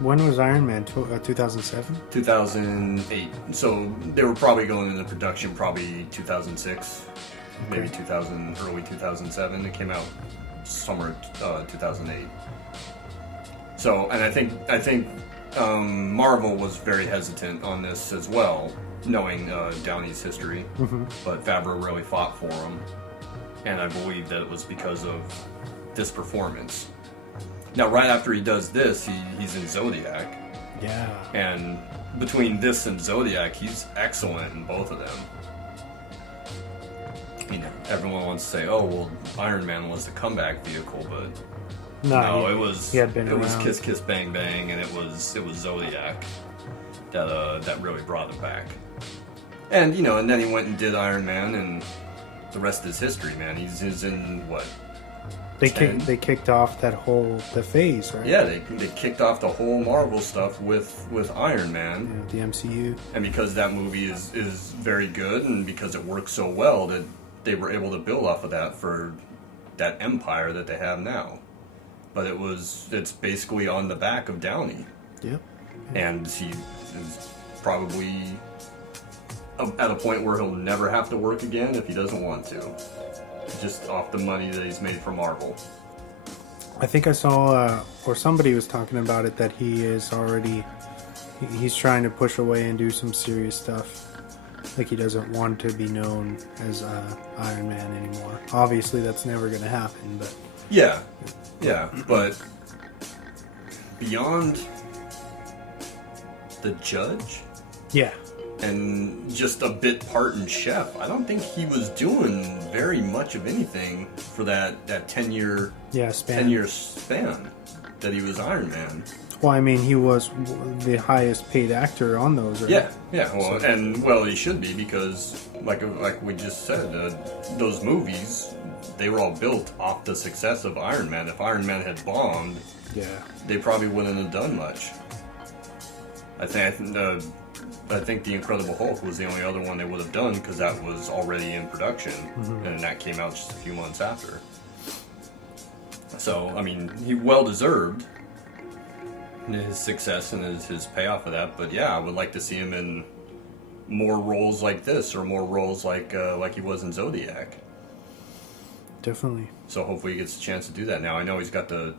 When was Iron Man? 2007? 2008. So they were probably going into production probably 2006, maybe Okay. 2000, early 2007. It came out summer 2008. So, and I think Marvel was very hesitant on this as well, knowing Downey's history. But Favreau really fought for him, and I believe that it was because of this performance. Now, right after he does this, he's in Zodiac. Yeah. And between this and Zodiac, he's excellent in both of them. You know, everyone wants to say, "Oh, well, Iron Man was the comeback vehicle," but no, it was he had been was around. Kiss Kiss Bang Bang, and it was Zodiac that really brought him back. And you know, and then he went and did Iron Man, and the rest is history, man. He's in what? They 10? kicked off the phase, right? Yeah, they kicked off the whole Marvel stuff with Iron Man. Yeah, the MCU. And because that movie is very good, and because it works so well, that they were able to build off of that for that empire that they have now. But it's basically on the back of Downey. Yep. And he is probably at a point where he'll never have to work again if he doesn't want to. Just off the money that he's made for Marvel. I think I saw, or somebody was talking about it, that he's trying to push away and do some serious stuff. Like he doesn't want to be known as Iron Man anymore. Obviously, that's never going to happen, but... Yeah, but beyond the Judge Yeah. and just a bit part in Chef, I don't think he was doing very much of anything for that 10-year Span. 10-year span that he was Iron Man. Well, I mean, he was the highest paid actor on those, right? Yeah. Well, he should be, because like we just said, those movies, they were all built off the success of Iron Man. If Iron Man had bombed, they probably wouldn't have done much. I think The Incredible Hulk was the only other one they would have done, because that was already in production, and that came out just a few months after. So, I mean, he well deserved his success and his payoff of that. But yeah, I would like to see him in more roles like this, or more roles like he was in Zodiac. Definitely. So hopefully he gets a chance to do that now. I know he's got the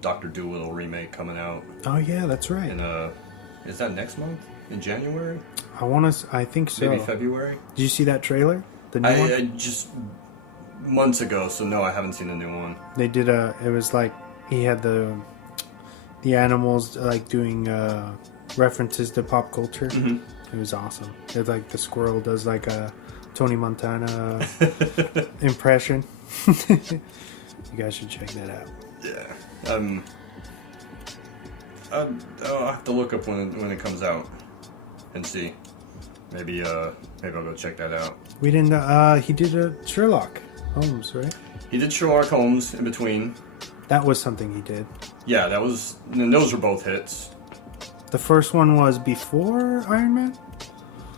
Dr. Dolittle remake coming out. Oh yeah, that's right. And is that next month? In January? I think so. Maybe February? Did you see that trailer? The new one? I just months ago, so no, I haven't seen the new one. They did it was like he had the animals like doing references to pop culture. It was awesome. It's like the squirrel does like a Tony Montana impression. You guys should check that out. Yeah. I'll have to look up when it comes out and see. Maybe I'll go check that out. We didn't. He did a Sherlock Holmes, right? He did Sherlock Holmes in between. That was something he did. Yeah, and those were both hits. The first one was before Iron Man?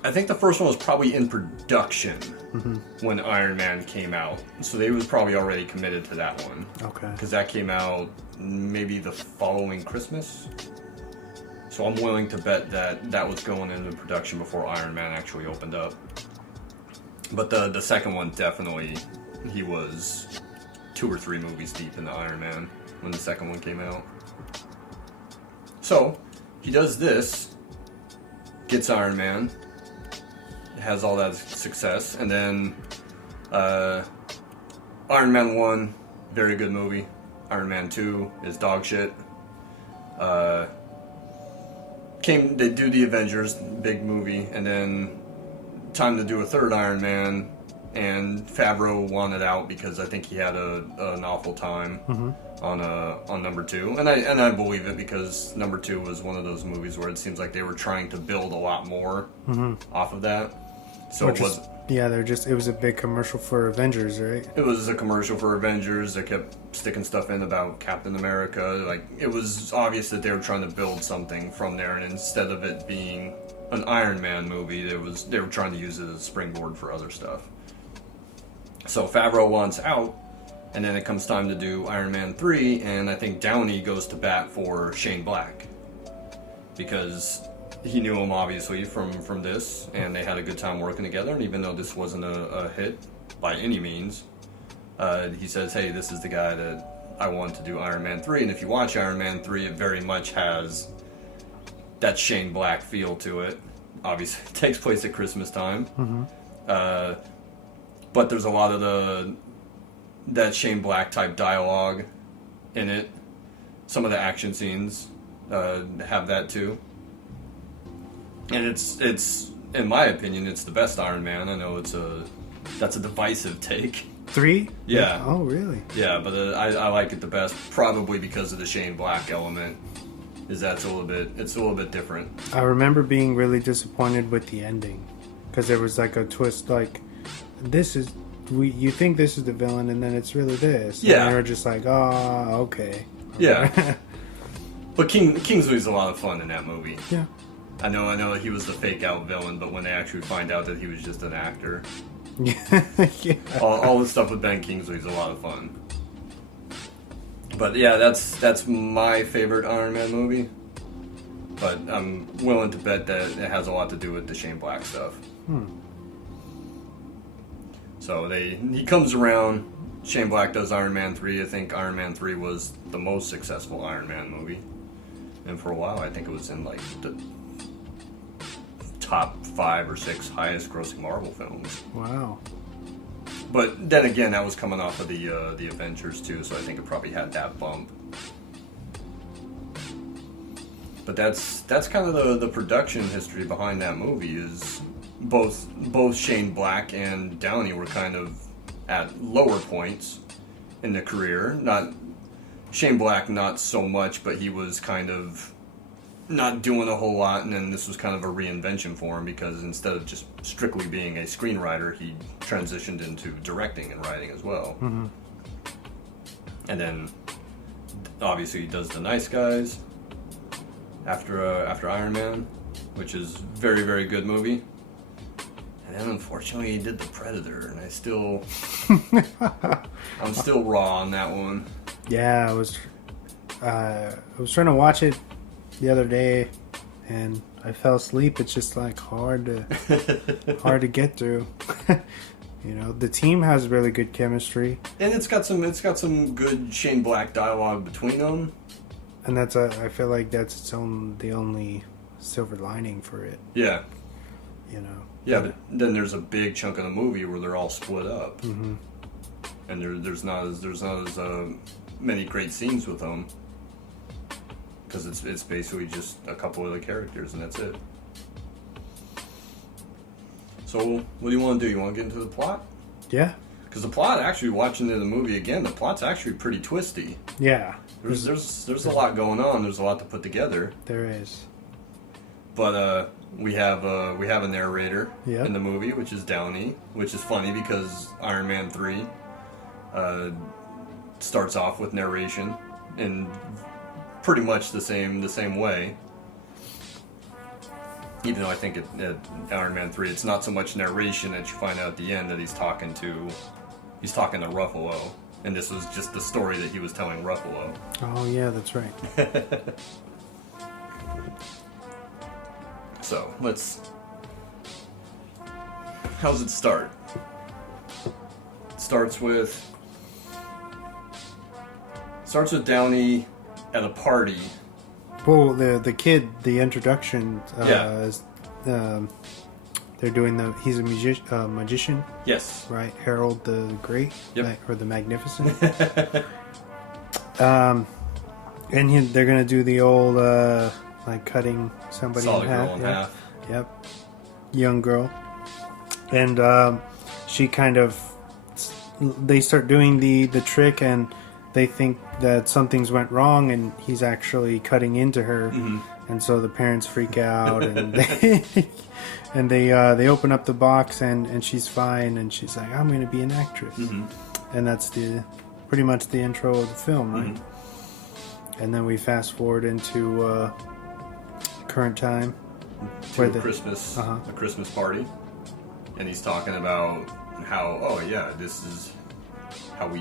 I think the first one was probably in production when Iron Man came out. So they was probably already committed to that one. Okay. Because that came out maybe the following Christmas. So I'm willing to bet that was going into production before Iron Man actually opened up. But the second one, definitely, he was 2 or 3 movies deep into Iron Man when the second one came out. So, he does this, gets Iron Man, has all that success, and then Iron Man 1, very good movie. Iron Man 2 is dog shit. They do the Avengers, big movie, and then time to do a third Iron Man, and Favreau wanted out because I think he had an awful time on number 2, and I believe it, because number 2 was one of those movies where it seems like they were trying to build a lot more off of that. So it was. It was a big commercial for Avengers, right? It was a commercial for Avengers. They kept sticking stuff in about Captain America. Like, it was obvious that they were trying to build something from there, and instead of it being an Iron Man movie, they were trying to use it as a springboard for other stuff. So Favreau wants out, and then it comes time to do Iron Man 3, and I think Downey goes to bat for Shane Black. because he knew him obviously from this, and they had a good time working together. And even though this wasn't a hit by any means, he says, "Hey, this is the guy that I want to do Iron Man 3." And if you watch Iron Man 3, it very much has that Shane Black feel to it. Obviously, it takes place at Christmas time. But there's a lot of that Shane Black type dialogue in it. Some of the action scenes have that too. And it's in my opinion, it's the best Iron Man. I know that's a divisive take. 3? Yeah. Oh, really? Yeah, but I like it the best, probably because of the Shane Black element. It's a little bit different. I remember being really disappointed with the ending, because there was like a twist, like you think this is the villain, and then it's really this. Yeah. And they were just like, oh, okay. Yeah. But Kingsley's a lot of fun in that movie. Yeah. I know that he was the fake out villain, but when they actually find out that he was just an actor, Yeah. all the stuff with Ben Kingsley's a lot of fun. But yeah, that's my favorite Iron Man movie. But I'm willing to bet that it has a lot to do with the Shane Black stuff. So he comes around. Shane Black does Iron Man 3. I think Iron Man 3 was the most successful Iron Man movie. And for a while, I think it was in like the top 5 or 6 highest grossing Marvel films. Wow. But then again, that was coming off of the Avengers too, so I think it probably had that bump. But that's kind of the production history behind that movie. Is both Shane Black and Downey were kind of at lower points in their career. Not Shane Black, not so much, but he was kind of not doing a whole lot, and then this was kind of a reinvention for him, because instead of just strictly being a screenwriter, he transitioned into directing and writing as well. Mm-hmm. And then obviously he does The Nice Guys after Iron Man, which is very, very good movie. And then unfortunately he did The Predator, and I'm still raw on that one. Yeah, I was trying to watch it the other day, and I fell asleep. It's just like hard to get through. You know, the team has really good chemistry, and it's got some good Shane Black dialogue between them. And I feel like that's the only silver lining for it. Yeah. You know. Yeah, but then there's a big chunk of the movie where they're all split up, Mm-hmm. and there's not as many great scenes with them, because it's basically just a couple of the characters and that's it. So what do you want to do? You want to get into the plot? Yeah. Because the plot, actually, watching the movie again, the plot's actually pretty twisty. Yeah. There's a lot going on. There's a lot to put together. There is. But we have a narrator Yep. in the movie, which is Downey, which is funny because Iron Man 3 starts off with narration in pretty much the same way. Even though I think at Iron Man 3 it's not so much narration that you find out at the end that he's talking to Ruffalo, and this was just the story that he was telling Ruffalo. Oh yeah, that's right. So how's it start? It starts with Downey at a party. Well, the kid, the introduction. Yeah. Is, they're doing he's a magician. Yes. Right, Harold the Great. Yep. Or the Magnificent. And they're gonna do the old like cutting somebody Saw the in half. girl in Yep. half. Yep. Young girl. And she kind of, they start doing the trick, and they think that something's went wrong, and he's actually cutting into her. Mm-hmm. And so the parents freak out, and they open up the box, and she's fine, and she's like, I'm going to be an actress. Mm-hmm. And that's pretty much the intro of the film, right? Mm-hmm. And then we fast forward into current time. To a Christmas party, and he's talking about how, oh yeah, this is how we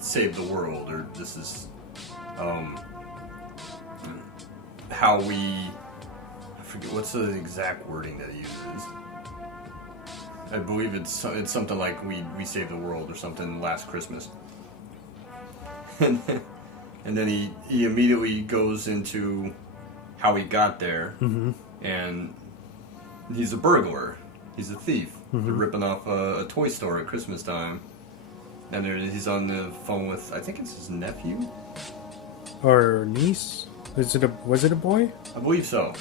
save the world, or this is how we forget what's the exact wording that he uses. I believe it's something like we saved the world or something last Christmas. And then he immediately goes into how he got there, and he's a burglar. He's a thief. They're ripping off a toy store at Christmas time, and he's on the phone with, I think it's his nephew or niece. Was it a boy? I believe so.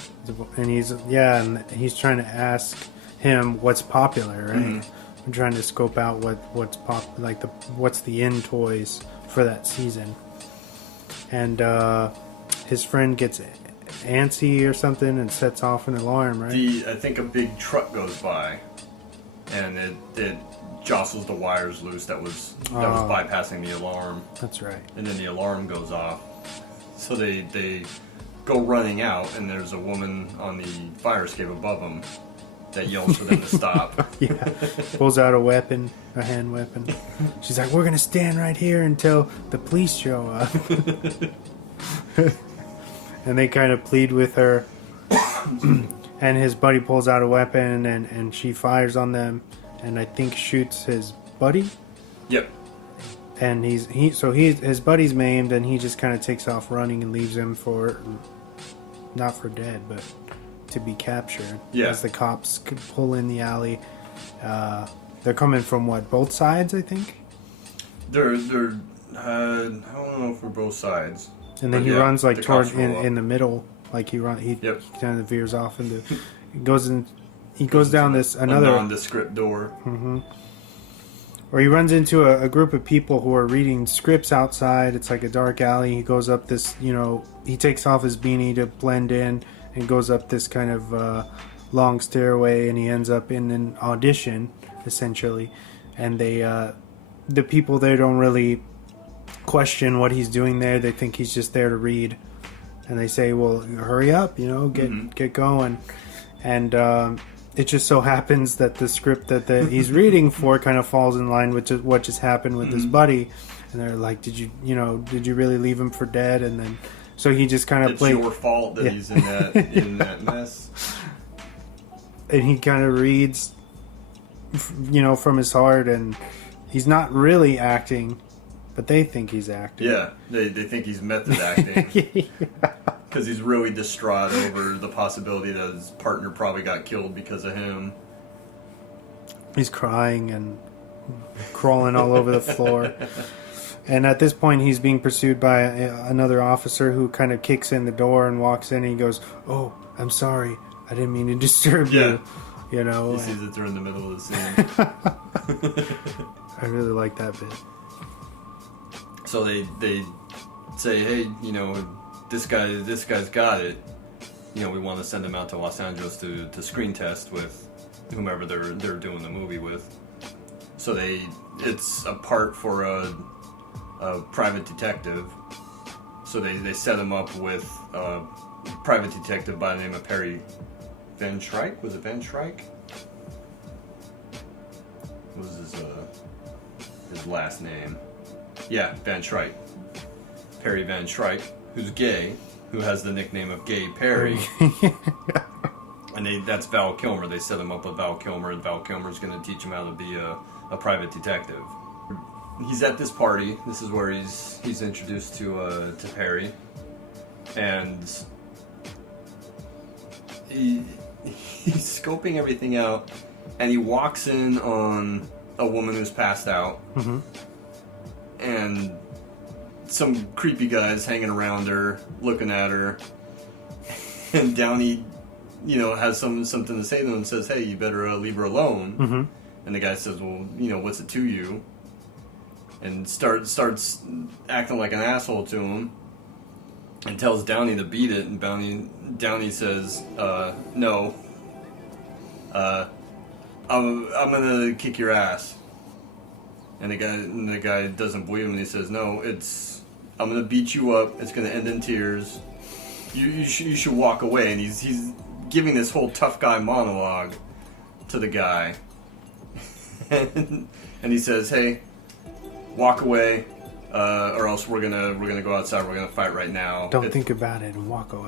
And he's trying to ask him what's popular, right? I'm trying to scope out what's what's the in toys for that season. And his friend gets antsy or something and sets off an alarm, right? I think a big truck goes by, and it jostles the wires loose that was bypassing the alarm. That's right. And then the alarm goes off. So they go running out, and there's a woman on the fire escape above them that yells for them to stop. Yeah. Pulls out a hand weapon. She's like, "We're gonna stand right here until the police show up." And they kind of plead with her. And his buddy pulls out a weapon, and she fires on them, and I think shoots his buddy. Yep. And his buddy's maimed, and he just kind of takes off running and leaves him not for dead, but to be captured. Yeah. As the cops pull in the alley, they're coming from both sides, I think. They're I don't know if we're both sides. And then he runs toward in the middle, like he kind of veers off into, he goes down this another nondescript door. Or he runs into a group of people who are reading scripts outside. It's like a dark alley. He goes up this, he takes off his beanie to blend in and goes up this kind of long stairway, and he ends up in an audition, essentially. And the people there don't really question what he's doing there. They think he's just there to read. And they say, well, hurry up, get going. And it just so happens that the script that he's reading for kind of falls in line with what just happened with his buddy, and they're like, "Did you really leave him for dead?" And then, so he just kind of It's your fault that he's in that mess. And he kind of reads, from his heart, and he's not really acting, but they think he's acting. Yeah, they think he's method acting. Because he's really distraught over the possibility that his partner probably got killed because of him. He's crying and crawling all over the floor. And at this point, he's being pursued by another officer who kind of kicks in the door and walks in. And he goes, "Oh, I'm sorry. I didn't mean to disturb you." He sees that they're in the middle of the scene. I really like that bit. So they say, "Hey, this guy's got it. We want to send him out to Los Angeles to screen test with whomever they're doing the movie with." So it's a part for a private detective. So they set him up with a private detective by the name of Perry Van Shrike. Was it Van Shrike? What was his last name? Yeah, Van Shrike. Perry Van Shrike, who's gay, who has the nickname of Gay Perry. And that's Val Kilmer. They set him up with Val Kilmer, and Val Kilmer's going to teach him how to be a private detective. He's at this party. This is where he's introduced to Perry, and he's scoping everything out, and he walks in on a woman who's passed out, and some creepy guys hanging around her, looking at her, and Downey, has something to say to them and says, "Hey, you better leave her alone." And the guy says, "Well, what's it to you?" And starts acting like an asshole to him, and tells Downey to beat it. And Downey says, "No, I'm gonna kick your ass." And the guy doesn't believe him, and he says, "No, I'm gonna beat you up. It's gonna end in tears. You should walk away." And he's giving this whole tough guy monologue to the guy, and he says, "Hey, walk away, or else we're gonna go outside. We're gonna fight right now. Don't think about it and walk away."